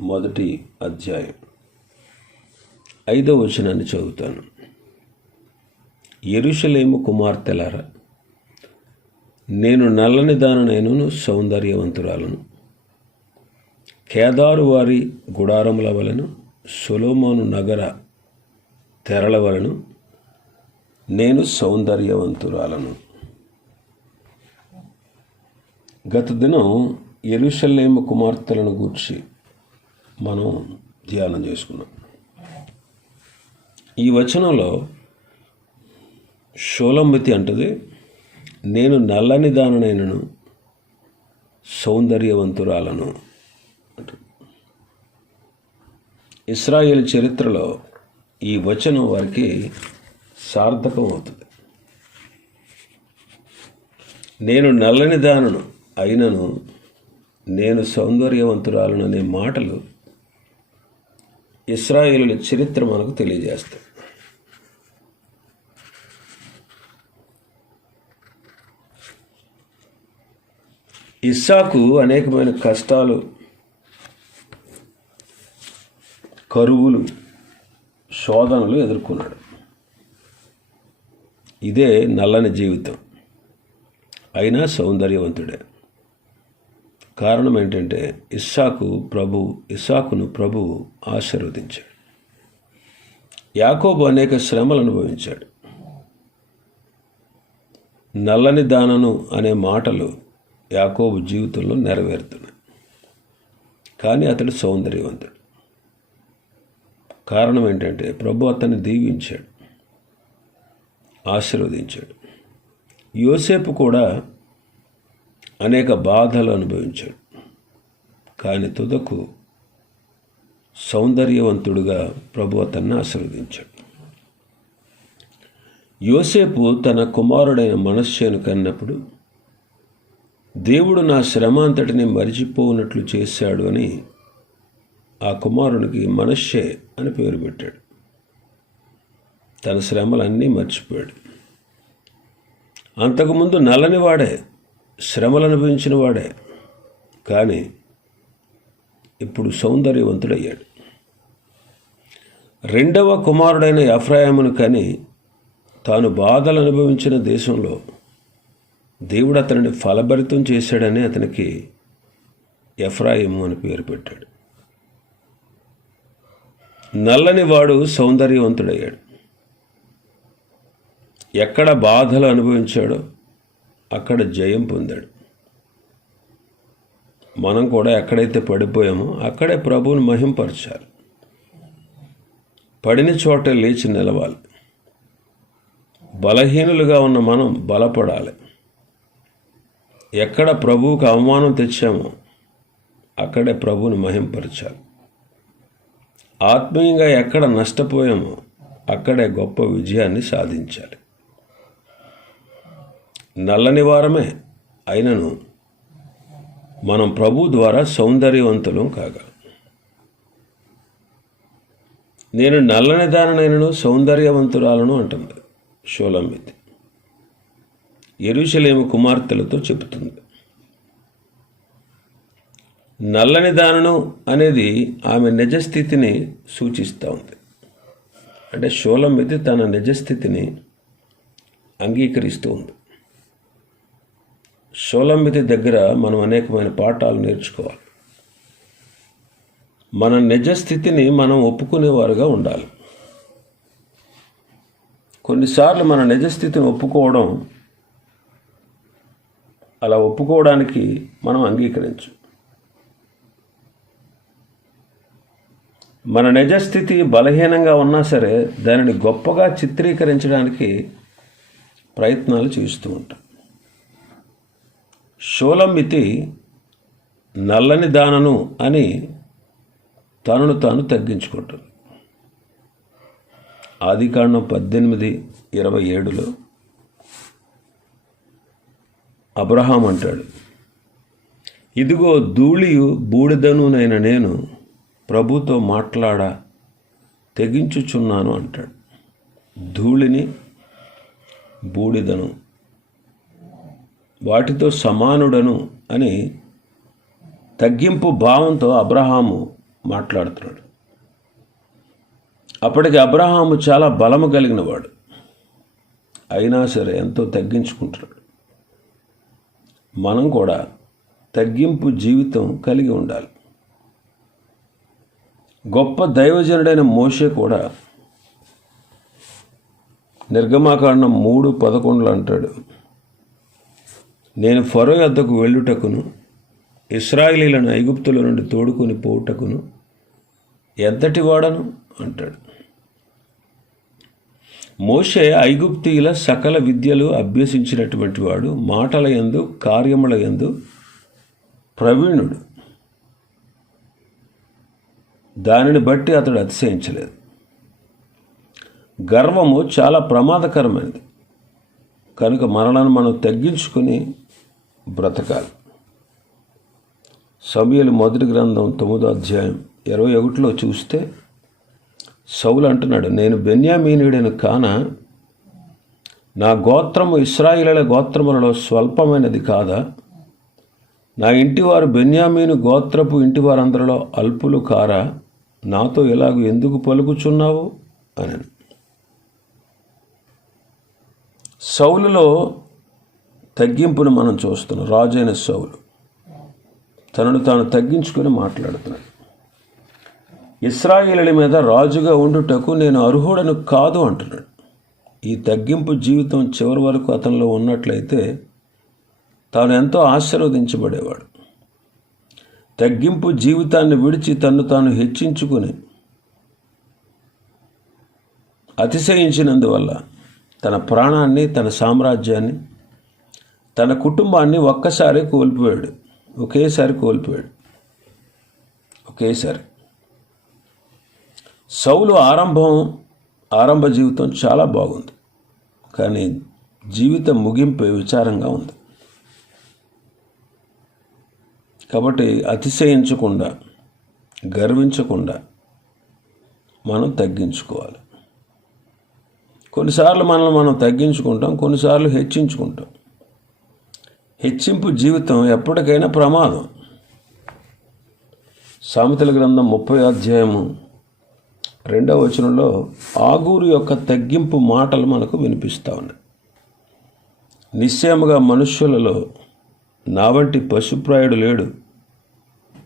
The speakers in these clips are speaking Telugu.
మొదటి అధ్యాయం. ఐదవ వచనాన్ని చదువుతాను. ఎరుషలేము కుమార్తెలారా నేను నల్లని దాననైనను సౌందర్యవంతురాలను. కేదారు వారి గుడారముల వలను సొలోమోను నగర తెరల వలను నేను సౌందర్యవంతురాలను. గత దినం ఎరుషలేము కుమార్తెలను గూర్చి మనం ధ్యానం చేసుకున్నాం. ఈ వచనంలో షోలంబతి అంటది నేను నల్లని దాననైనను సౌందర్యవంతురాలను ఇస్రాయేల్ చరిత్రలో ఈ వచనం వారికి సార్థకం అవుతుంది. నేను నల్లని దానను అయినను నేను సౌందర్యవంతురాలను అనే మాటలు ఇస్రాయేలుల చరిత్ర మనకు తెలియజేస్తాయి. ఇస్సాకు అనేకమైన కష్టాలు కరువులు శోధనలు ఎదుర్కొన్నాడు. ఇదే నల్లని జీవితం. అయినా సౌందర్యవంతుడే. కారణం ఏంటంటే ఇస్సాకు ప్రభు ఇస్సాకును ప్రభు ఆశీర్వదించాడు. యాకోబు అనేక శ్రమలు అనుభవించాడు. నల్లని దానను అనే మాటలు యాకోబు జీవితంలో నెరవేరుతున్నాయి. కానీ అతడు సౌందర్యవంతుడు. కారణం ఏంటంటే ప్రభు అతన్ని దీవించాడు ఆశీర్వదించాడు. యోసేపు కూడా అనేక బాధలు అనుభవించాడు. కానీ తుదకు సౌందర్యవంతుడుగా ప్రభు అతన్ని ఆశీర్వదించాడు. యోసేపు తన కుమారుడైన మనశ్శేను కన్నప్పుడు దేవుడు నా శ్రమ అంతటిని మరిచిపోనట్లు చేశాడు అని ఆ కుమారునికి మనశ్శే అని పేరు పెట్టాడు. తన శ్రమలన్నీ మర్చిపోయాడు. అంతకుముందు నల్లని వాడే శ్రమలు అనుభవించిన వాడే కానీ ఇప్పుడు సౌందర్యవంతుడయ్యాడు. రెండవ కుమారుడైన ఎఫ్రాయమును కానీ తాను బాధలు అనుభవించిన దేశంలో దేవుడు అతనిని ఫలభరితం చేశాడని అతనికి ఎఫ్రాయిము అని పేరు పెట్టాడు. నల్లని వాడు సౌందర్యవంతుడయ్యాడు. ఎక్కడ బాధలు అనుభవించాడో అక్కడ జయం పొందాడు. మనం కూడా ఎక్కడైతే పడిపోయామో అక్కడే ప్రభువుని మహింపరచాలి. పడిన చోట లేచి నిలవాలి. బలహీనులుగా ఉన్న మనం బలపడాలి. ఎక్కడ ప్రభువుకు అవమానం తెచ్చామో అక్కడే ప్రభువుని మహింపరచాలి. ఆత్మీయంగా ఎక్కడ నష్టపోయామో అక్కడే గొప్ప విజయాన్ని సాధించాలి. నల్లని వారమే అయినను మనం ప్రభు ద్వారా సౌందర్యవంతులు కాగా. నేను నల్లని దానినైనను సౌందర్యవంతురాలను అంటుంది షోలమ్మితి ఎరుషలేము కుమార్తెలతో చెబుతుంది. నల్లని దానను అనేది ఆమె నిజస్థితిని సూచిస్తూ ఉంది. అంటే షోలమ్మితి తన నిజస్థితిని అంగీకరిస్తూ ఉంది. షోలంబితి దగ్గర మనం అనేకమైన పాఠాలు నేర్చుకోవాలి. మన నిజస్థితిని మనం ఒప్పుకునేవారుగా ఉండాలి. కొన్నిసార్లు మన నిజస్థితిని ఒప్పుకోవడం అలా ఒప్పుకోవడానికి మనం అంగీకరించు. మన నిజస్థితి బలహీనంగా ఉన్నా సరే దానిని గొప్పగా చిత్రీకరించడానికి ప్రయత్నాలు చేస్తూ ఉంటాం. షోలమ్మితి నల్లని దానను అని తనను తాను తగ్గించుకుంటుంది. ఆదికాండం పద్దెనిమిది ఇరవై ఏడులో అబ్రహాం అంటాడు ఇదిగో ధూళియు బూడిదనునైన నేను ప్రభుతో మాట్లాడ తెగించుచున్నాను అంటాడు. ధూళిని బూడిదను వాటితో సమానుడను అని తగ్గింపు భావంతో అబ్రహాము మాట్లాడుతున్నాడు. అప్పటికి అబ్రహాము చాలా బలము కలిగినవాడు. అయినా సరే ఎంతో తగ్గించుకుంటున్నాడు. మనం కూడా తగ్గింపు జీవితం కలిగి ఉండాలి. గొప్ప దైవజనుడైన మోషే కూడా నిర్గమాకాండం మూడు పదకొండులు అంటాడు. నేను ఫరో యొద్దకు వెళ్ళుటకును ఇస్రాయిలీలను ఐగుప్తుల నుండి తోడుకొని పోవుటకును ఎంతటి వాడను? అంటాడు. మోషే ఐగుప్తీయుల సకల విద్యలు అభ్యసించినటువంటి వాడు మాటల యందు కార్యముల యందు ప్రవీణుడు. దానిని బట్టి అతడు అతిశయించలేదు. గర్వము చాలా ప్రమాదకరమైనది. కనుక మనలను మనం తగ్గించుకొని బ్రతకాలి. సమయలు మొదటి గ్రంథం తొమ్మిదో అధ్యాయం ఇరవై ఒకటిలో చూస్తే సౌలు అంటున్నాడు నేను బెన్యామీనుడైన కాన? నా గోత్రము ఇస్రాయిల గోత్రములలో స్వల్పమైనది కాదా? నా ఇంటివారు బెన్యామీను గోత్రపు ఇంటివారందరిలో అల్పులు కారా? నాతో ఇలాగ ఎందుకు పలుకుచున్నావు? అని సౌలులో తగ్గింపును మనం చూస్తున్నాం. రాజైన సౌలు తనను తాను తగ్గించుకొని మాట్లాడుతున్నాడు. ఇస్రాయేలుల మీద రాజుగా ఉండుటకు నేను అర్హుడను కాదు అంటున్నాడు. ఈ తగ్గింపు జీవితం చివరి వరకు అతనిలో ఉన్నట్లయితే తాను ఎంతో ఆశీర్వదించబడేవాడు. తగ్గింపు జీవితాన్ని విడిచి తన్ను తాను హెచ్చించుకుని అతిశయించినందువల్ల తన ప్రాణాన్ని తన సామ్రాజ్యాన్ని తన కుటుంబాన్ని ఒక్కసారి కోల్పోయాడు. ఒకేసారి కోల్పోయాడు. ఒకేసారి. సౌలు ఆరంభం ఆరంభ జీవితం చాలా బాగుంది. కానీ జీవితం ముగింపు విచారంగా ఉంది. కాబట్టి అతిశయించకుండా గర్వించకుండా మనం తగ్గించుకోవాలి. కొన్నిసార్లు మనల్ని మనం తగ్గించుకుంటాం కొన్నిసార్లు హెచ్చించుకుంటాం. హెచ్చింపు జీవితం ఎప్పటికైనా ప్రమాదం. సామెతల గ్రంథం ముప్పై అధ్యాయము రెండవ వచనంలో ఆగూరు యొక్క తగ్గింపు మాటలు మనకు వినిపిస్తూ ఉన్నాయి. నిశ్చయముగా మనుష్యులలో నా వంటి పశుప్రాయుడు లేడు.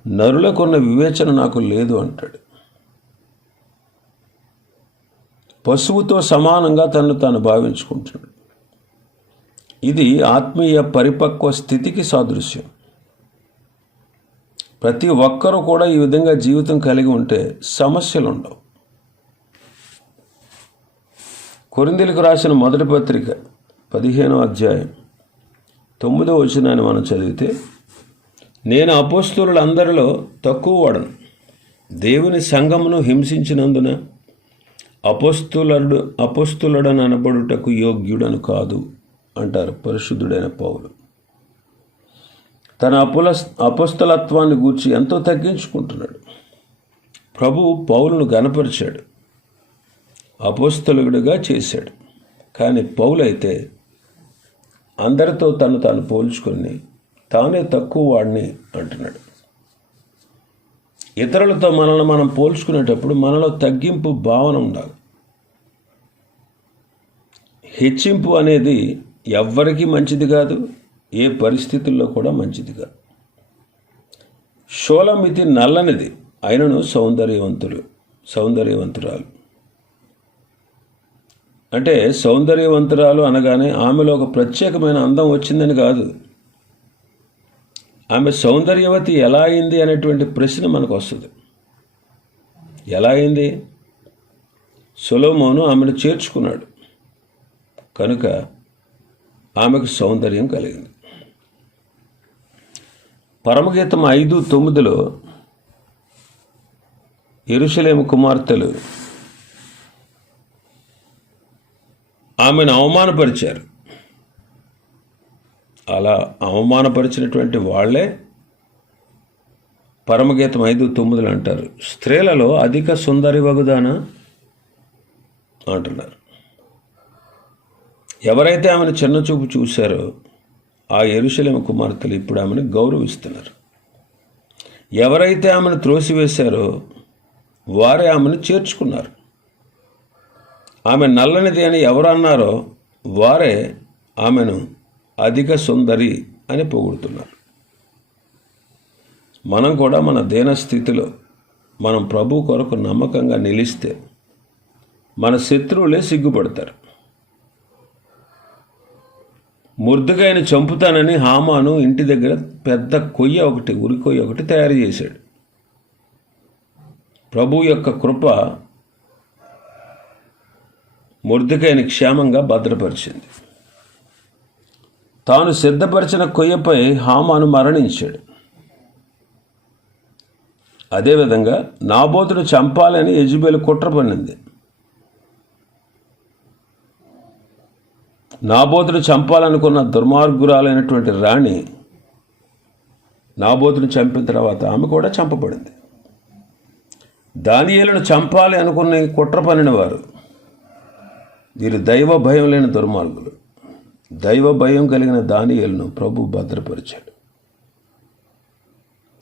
నరులకున్న వివేచన నాకు లేదు అంటాడు. పశువుతో సమానంగా తనను తాను భావించుకుంటున్నాడు. ఇది ఆత్మీయ పరిపక్వ స్థితికి సాదృశ్యం. ప్రతి ఒక్కరూ కూడా ఈ విధంగా జీవితం కలిగి ఉంటే సమస్యలు ఉండవు కొరిందీలకు రాసిన మొదటి పత్రిక పదిహేనో అధ్యాయం తొమ్మిదో వచనాన్ని మనం చదివితే నేను అపోస్తులందరిలో తక్కువ వాడను దేవుని సంఘమును హింసించినందున అపోస్తులడు అపోస్తులడనబడుటకు యోగ్యుడను కాదు. అంటారు పరిశుద్ధుడైన పౌలు. తన అపుల అపస్థలత్వాన్ని గూర్చి ఎంతో తగ్గించుకుంటున్నాడు. ప్రభు పౌలును గనపరిచాడు అపోస్తలుడిగా చేశాడు. కానీ పౌలైతే అందరితో తను తాను పోల్చుకొని తానే తక్కువ వాడిని అంటున్నాడు. ఇతరులతో మనల్ని మనం పోల్చుకునేటప్పుడు మనలో తగ్గింపు భావన ఉండాలి. హెచ్చింపు అనేది ఎవ్వరికీ మంచిది కాదు ఏ పరిస్థితుల్లో కూడా మంచిది కాదు. షోలమితి నల్లనిది అయినను సౌందర్యవంతులు సౌందర్యవంతురాలు. అంటే సౌందర్యవంతురాలు అనగానే ఆమెలో ఒక ప్రత్యేకమైన అందం వచ్చిందని కాదు. ఆమె సౌందర్యవతి ఎలా అయింది అనేటువంటి ప్రశ్న మనకు వస్తుంది ఎలా అయింది? సొలోమోను ఆమెను చేర్చుకున్నాడు. కనుక ఆమెకు సౌందర్యం కలిగింది. పరమగీతం ఐదు తొమ్మిదిలో ఎరుషలేము కుమార్తెలు ఆమెను అవమానపరిచారు. అలా అవమానపరిచినటువంటి వాళ్ళే పరమగీతం ఐదు తొమ్మిదిలు అంటారు. స్త్రీలలో అధిక సుందరి వగుదాన? అంటున్నారు. ఎవరైతే ఆమెను చిన్నచూపు చూశారో ఆ ఎరుశలేమ కుమార్తెలు ఇప్పుడు ఆమెను గౌరవిస్తున్నారు. ఎవరైతే ఆమెను త్రోసివేశారో వారే ఆమెను చేర్చుకున్నారు. ఆమె నల్లనిది అని ఎవరన్నారో వారే ఆమెను అధిక సుందరి అని పొగుడుతున్నారు. మనం కూడా మన దీన స్థితిలో మనం ప్రభు కొరకు నమ్మకంగా నిలిస్తే మన శత్రువులే సిగ్గుపడతారు. ముర్దుగాయని చంపుతానని హామాను ఇంటి దగ్గర పెద్ద కొయ్య ఒకటి ఉరి కొయ్య ఒకటి తయారు చేశాడు. ప్రభు యొక్క కృప ముర్దుకాయని క్షేమంగా భద్రపరిచింది. తాను సిద్ధపరిచిన కొయ్యపై హామాను మరణించాడు. అదేవిధంగా నాబోతును చంపాలని యజుబేలు కుట్ర పన్నింది నాబోతును చంపాలనుకున్న దుర్మార్గురాలైనటువంటి రాణి నాబోతును చంపిన తర్వాత ఆమె కూడా చంపబడింది. దానియేలును చంపాలి అనుకున్న కుట్ర పనిన వారు వీరు దైవ భయం లేని దుర్మార్గులు. దైవ భయం కలిగిన దానియేలును ప్రభు భద్రపరిచాడు.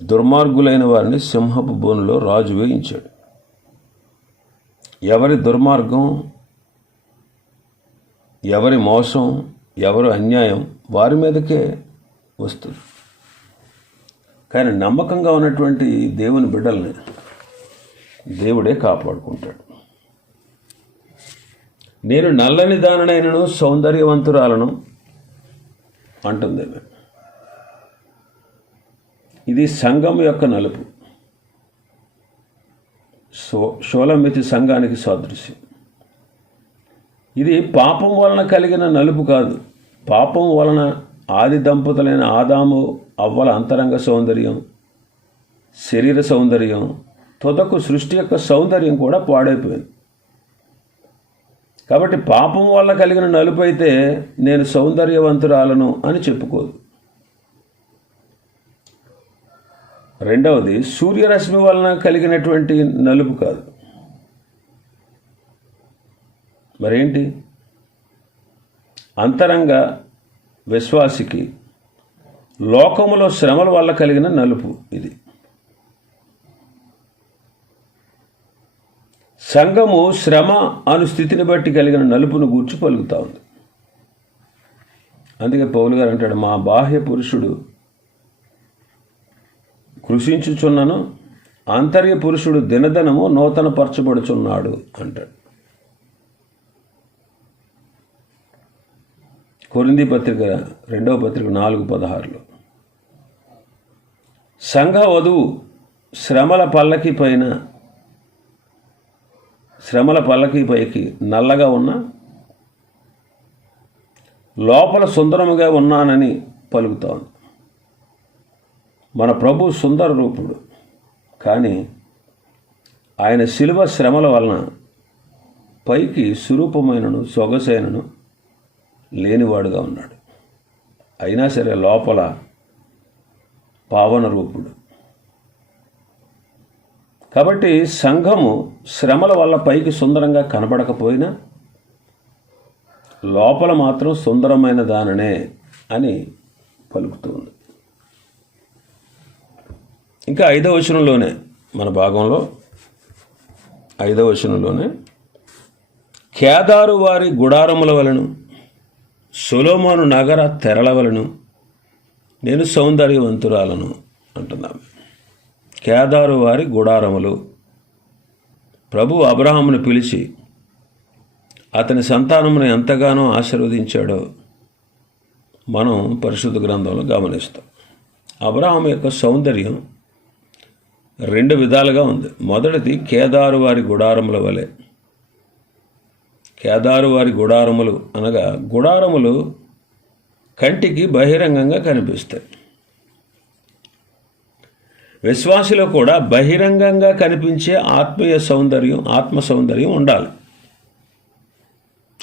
దుర్మార్గులైన వారిని సింహపు బోనులో రాజు వేయించాడు. ఎవరి దుర్మార్గం ఎవరి మోసం ఎవరి అన్యాయం వారి మీదకే వస్తుంది. కానీ నమ్మకంగా ఉన్నటువంటి దేవుని బిడ్డల్ని దేవుడే కాపాడుకుంటాడు. నేను నల్లని దాననైనను సౌందర్యవంతురాలను అంటుంది ఇది సంఘం యొక్క నలుపు. సో షోలమితి సంఘానికి సాదృశ్యం. ఇది పాపం వలన కలిగిన నలుపు కాదు. పాపం వలన ఆది దంపతులైన ఆదాము అవ్వల అంతరంగ సౌందర్యం శరీర సౌందర్యం తుదకు సృష్టి యొక్క సౌందర్యం కూడా పాడైపోయింది. కాబట్టి పాపం వల్ల కలిగిన నలుపు అయితే నేను సౌందర్యవంతురాలను అని చెప్పుకోదు. రెండవది సూర్యరశ్మి వలన కలిగినటువంటి నలుపు కాదు. మరేంటి? అంతరంగ విశ్వాసికి లోకములో శ్రమల వల్ల కలిగిన నలుపు ఇది. సంఘము శ్రమ అను స్థితిని బట్టి కలిగిన నలుపును గూర్చి పలుకుతా ఉంది. అందుకే పౌలు గారు అంటాడు మా బాహ్య పురుషుడు కృషించుచున్నను ఆంతర్య పురుషుడు దినదనము నూతన పరచబడుచున్నాడు అంటాడు. కొరింది పత్రిక రెండవ పత్రిక నాలుగు పదహారులో. సంఘ వధువు శ్రమల పల్లకి పైన శ్రమల పల్లకి పైకి నల్లగా ఉన్న లోపల సుందరముగా ఉన్నానని పలుకుతాను మన ప్రభు సుందర రూపుడు కానీ ఆయన శిలువ శ్రమల వలన పైకి సురూపమైనను సొగసైనను లేనివాడుగా ఉన్నాడు. అయినా సరే లోపల పావన రూపుడు కాబట్టి సంఘము శ్రమల వల్ల పైకి సుందరంగా కనబడకపోయినా లోపల మాత్రం సుందరమైన దాననే అని పలుకుతుంది ఇంకా ఐదవ వచనంలోనే మన భాగంలో ఐదవ వచనంలోనే కేదారు వారి గుడారముల వలను సొలోమోను నగర తెరలవలను నేను సౌందర్యవంతురాలను అంటున్నాను కేదారు వారి గుడారములు. ప్రభు అబ్రహామును పిలిచి అతని సంతానమును ఎంతగానో ఆశీర్వదించాడో మనం పరిశుద్ధ గ్రంథంలో గమనిస్తాం. అబ్రహాం యొక్క సౌందర్యం రెండు విధాలుగా ఉంది. మొదటిది కేదారు వారి గుడారముల వలె. కేదారు వారి గుడారములు అనగా గుడారములు కంటికి బహిరంగంగా కనిపిస్తాయి. విశ్వాసిలో కూడా బహిరంగంగా కనిపించే ఆత్మీయ సౌందర్యం ఆత్మ సౌందర్యం ఉండాలి.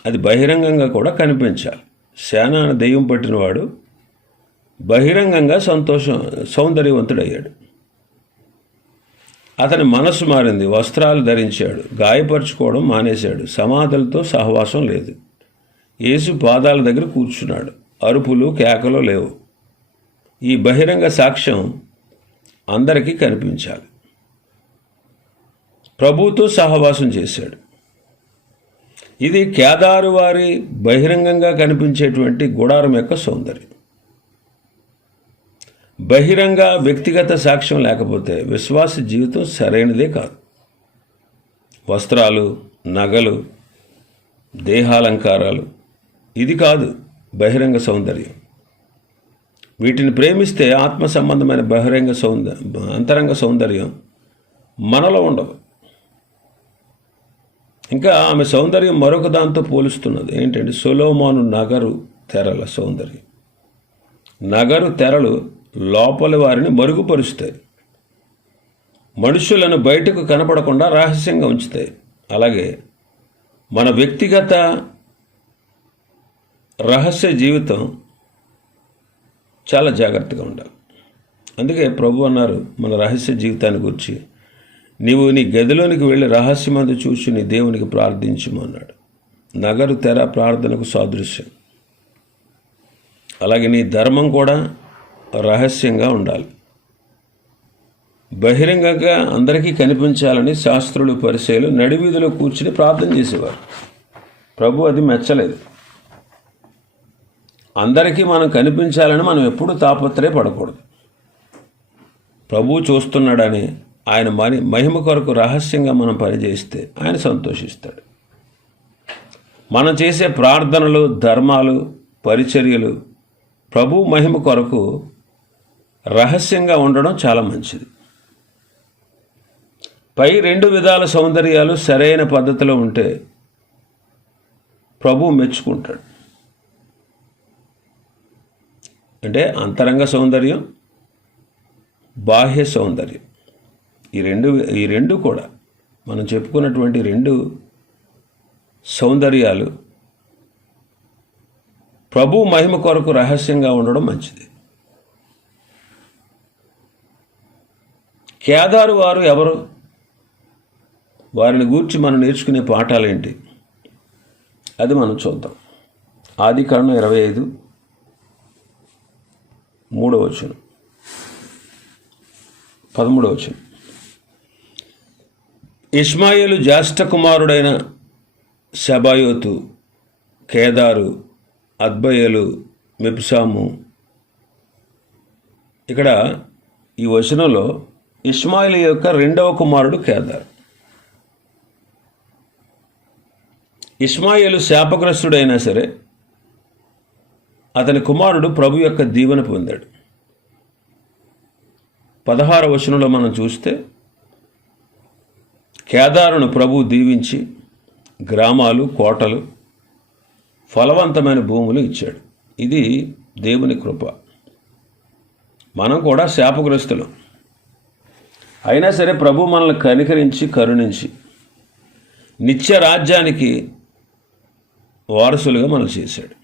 అది బహిరంగంగా కూడా కనిపించాలి. శానాన దెయ్యం పట్టినవాడు బహిరంగంగా సంతోషం సౌందర్యవంతుడయ్యాడు. అతని మనస్సు మారింది. వస్త్రాలు ధరించాడు. గాయపరుచుకోవడం మానేశాడు. సమాధులతో సహవాసం లేదు. యేసు పాదాల దగ్గర కూర్చున్నాడు. అరుపులు కేకలు లేవు. ఈ బహిరంగ సాక్ష్యం అందరికీ కనిపించాలి. ప్రభుతో సహవాసం చేశాడు. ఇది కేదారు వారి బహిరంగంగా కనిపించేటువంటి గుడారం యొక్క సౌందర్యం. బహిరంగ వ్యక్తిగత సాక్ష్యం లేకపోతే విశ్వాస జీవితం సరైనదే కాదు. వస్త్రాలు నగలు దేహాలంకారాలు ఇది కాదు బహిరంగ సౌందర్యం. వీటిని ప్రేమిస్తే ఆత్మ సంబంధమైన బహిరంగ సౌందర్య అంతరంగ సౌందర్యం మనలో ఉండదు. ఇంకా ఆమె సౌందర్యం మరొక దాంతో పోలుస్తున్నది. ఏంటంటే సొలోమాను నగరు తెరల సౌందర్యం. నగరు తెరలు లోపలి వారిని మరుగుపరుస్తాయి. మనుషులను బయటకు కనపడకుండా రహస్యంగా ఉంచుతాయి. అలాగే మన వ్యక్తిగత రహస్య జీవితం చాలా జాగ్రత్తగా ఉండాలి. అందుకే ప్రభు అన్నారు మన రహస్య జీవితాన్ని గురించి నీవు నీ గదిలోనికి వెళ్ళి రహస్యమందు చూసి నీ దేవునికి ప్రార్థించము అన్నాడు. నగరు తెర ప్రార్థనకు సాదృశ్యం. అలాగే నీ ధర్మం కూడా రహస్యంగా ఉండాలి. బహిరంగంగా అందరికీ కనిపించాలని శాస్త్రులు పరిచయలు నడివీధిలో కూర్చుని ప్రార్థన చేసేవారు. ప్రభు అది మెచ్చలేదు. అందరికీ మనం కనిపించాలని మనం ఎప్పుడూ తాపత్రయపడకూడదు ప్రభు చూస్తున్నాడని ఆయన మరి మహిమ కొరకు రహస్యంగా మనం పనిచేస్తే ఆయన సంతోషిస్తాడు. మనం చేసే ప్రార్థనలు ధర్మాలు పరిచర్యలు ప్రభు మహిమ కొరకు రహస్యంగా ఉండడం చాలా మంచిది. పై రెండు విధాల సౌందర్యాలు సరైన పద్ధతిలో ఉంటే ప్రభు మెచ్చుకుంటాడు. అంటే అంతరంగ సౌందర్యం బాహ్య సౌందర్యం. ఈ రెండు ఈ రెండు కూడా మనం చెప్పుకున్నటువంటి రెండు సౌందర్యాలు ప్రభు మహిమ కొరకు రహస్యంగా ఉండడం మంచిది. కేదారు వారు ఎవరు? వారిని గూర్చి మనం నేర్చుకునే పాఠాలేంటి? అది మనం చూద్దాం. ఆది కాండం ఇరవై ఐదు మూడవ వచనం. పదమూడవ వచనం. ఇస్మాయిలు జ్యేష్ఠ కుమారుడైన శబాయోతు కేదారు అద్బయలు మిప్సాము. ఇక్కడ ఈ వచనంలో ఇస్మాయిల్ యొక్క రెండవ కుమారుడు కేదార్ ఇస్మాయిలు శాపగ్రస్తుడైనా సరే అతని కుమారుడు ప్రభు యొక్క దీవెన పొందాడు. పదహార వచనంలో మనం చూస్తే కేదారును ప్రభు దీవించి గ్రామాలు కోటలు ఫలవంతమైన భూములు ఇచ్చాడు. ఇది దేవుని కృప. మనం కూడా శాపగ్రస్తులం. అయినా సరే ప్రభు మనల్ని కనికరించి కరుణించి నిత్య రాజ్యానికి వారసులుగా మనం చేశాడు.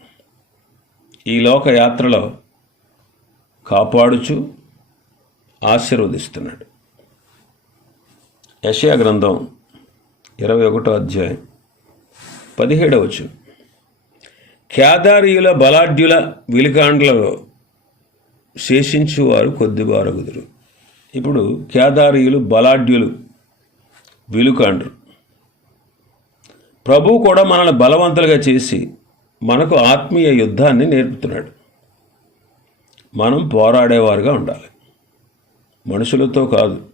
ఈ లోక యాత్రలో కాపాడుచు ఆశీర్వదిస్తున్నాడు. యషయా గ్రంథం ఇరవై ఒకటో అధ్యాయం పదిహేడవచ్చు ఖ్యాదారియుల బలాఢ్యుల విలికాండ్లలో శేషించువారు కొద్దివారగుదురు ఇప్పుడు కేదారీయులు బలాఢ్యులు విలుకాండ్రు ప్రభువు కూడా మనల్ని బలవంతులుగా చేసి మనకు ఆత్మీయ యుద్ధాన్ని నేర్పుతున్నాడు. మనం పోరాడేవారుగా ఉండాలి. మనుషులతో కాదు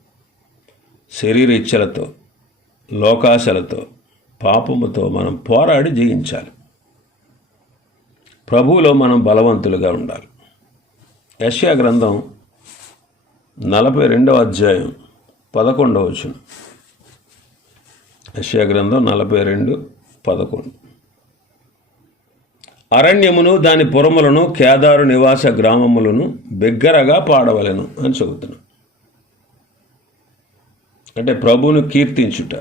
శరీర ఇచ్చలతో లోకాశలతో పాపముతో మనం పోరాడి జయించాలి. ప్రభువులో మనం బలవంతులుగా ఉండాలి. యశ్యా గ్రంథం నలభై రెండవ అధ్యాయం పదకొండవ వచనం. యశ్యా గ్రంథం నలభై రెండు పదకొండు. అరణ్యమును దాని పురములను కేదారు నివాస గ్రామములను బిగ్గరగా పాడవలెను అని చెబుతున్నాం అంటే ప్రభువును కీర్తించుట.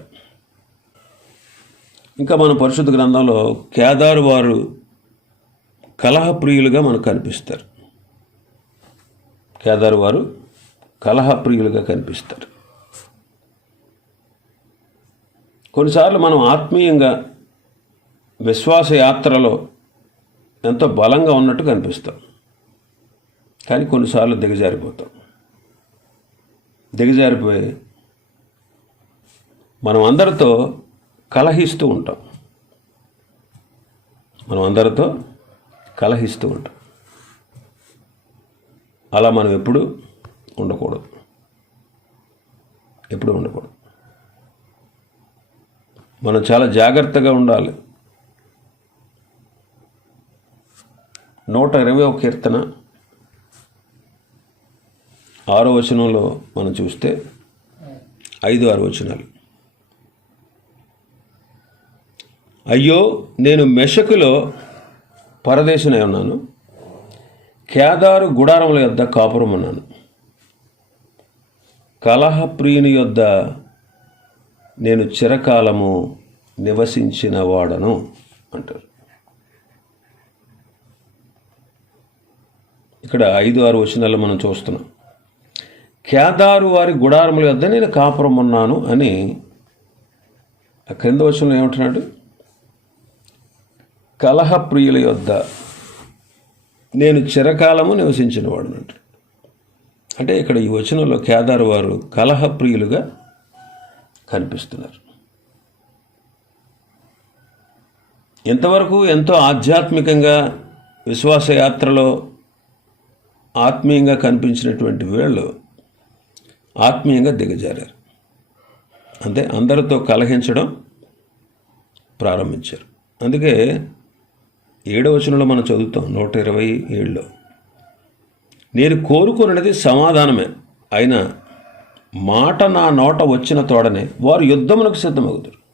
ఇంకా మన పరిశుద్ధ గ్రంథంలో కేదారు వారు కలహప్రియులుగా మనకు కనిపిస్తారు. కేదారు వారు కలహప్రియులుగా కనిపిస్తారు. కొన్నిసార్లు మనం ఆత్మీయంగా విశ్వాస యాత్రలో ఎంతో బలంగా ఉన్నట్టు కనిపిస్తాం. కానీ కొన్నిసార్లు దిగజారిపోతాం. దిగజారిపోయి మనం అందరితో కలహిస్తూ ఉంటాం. మనం అందరితో కలహిస్తూ ఉంటాం. అలా మనం ఎప్పుడు ఉండకూడదు. ఎప్పుడు ఉండకూడదు. మనం చాలా జాగ్రత్తగా ఉండాలి. నూట ఇరవై ఒక కీర్తన ఆరో వచనంలో మనం చూస్తే ఐదు ఆరు వచనాలు. అయ్యో నేను మెషకులో పరదేశనై ఉన్నాను. కేదారు గుడారముల యొద్ద కాపురం ఉన్నాను కలహప్రియుని యొద్ద నేను చిరకాలము నివసించిన వాడను అంటారు. ఇక్కడ ఐదు ఆరు వచనాలు మనం చూస్తున్నాం. కేదారు వారి గుడారముల యొద్ద నేను కాపురం ఉన్నాను అని ఆ క్రింద వచనంలో ఏమంటున్నాడు? కలహప్రియుల యొద్ద నేను చిరకాలము నివసించిన వాడు అంటారు అంటే ఇక్కడ ఈ వచనంలో కేదార్ వారు కలహప్రియులుగా కనిపిస్తున్నారు. ఇంతవరకు ఎంతో ఆధ్యాత్మికంగా విశ్వాసయాత్రలో ఆత్మీయంగా కనిపించినటువంటి వీళ్ళు ఆత్మీయంగా దిగజారారు. అంటే అందరితో కలహించడం ప్రారంభించారు. అందుకే ఏడవచనంలో మనం చదువుతాం నూట ఇరవై ఏడులో. నేను కోరుకున్నది సమాధానమే. అయినా మాట నా నోట వచ్చిన తోడనే వారు యుద్ధమునకు సిద్ధమవుతారు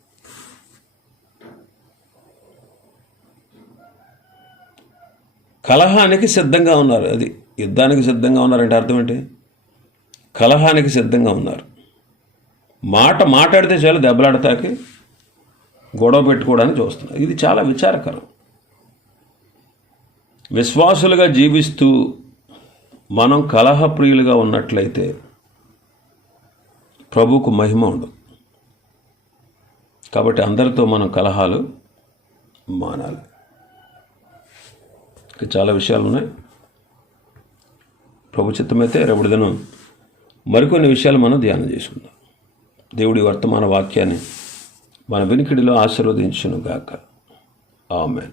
కలహానికి సిద్ధంగా ఉన్నారు. అది యుద్ధానికి సిద్ధంగా ఉన్నారంటే అర్థం ఏంటి? కలహానికి సిద్ధంగా ఉన్నారు. మాట మాట్లాడితే చాలు దెబ్బలాడతాకి గొడవ పెట్టుకోవడానికి చూస్తున్నారు. ఇది చాలా విచారకరం. విశ్వాసులుగా జీవిస్తూ మనం కలహప్రియులుగా ఉన్నట్లయితే ప్రభుకు మహిమ ఉండదు. కాబట్టి అందరితో మనం కలహాలు మానాలి. చాలా విషయాలు ఉన్నాయి. ప్రభు చిత్తమైతే రేపటి దినం మరికొన్ని విషయాలు మనం ధ్యానం చేసుకుందాం. దేవుడి వర్తమాన వాక్యాన్ని మన వెనుకిడిలో ఆశీర్వదించును గాక ఆమెన్.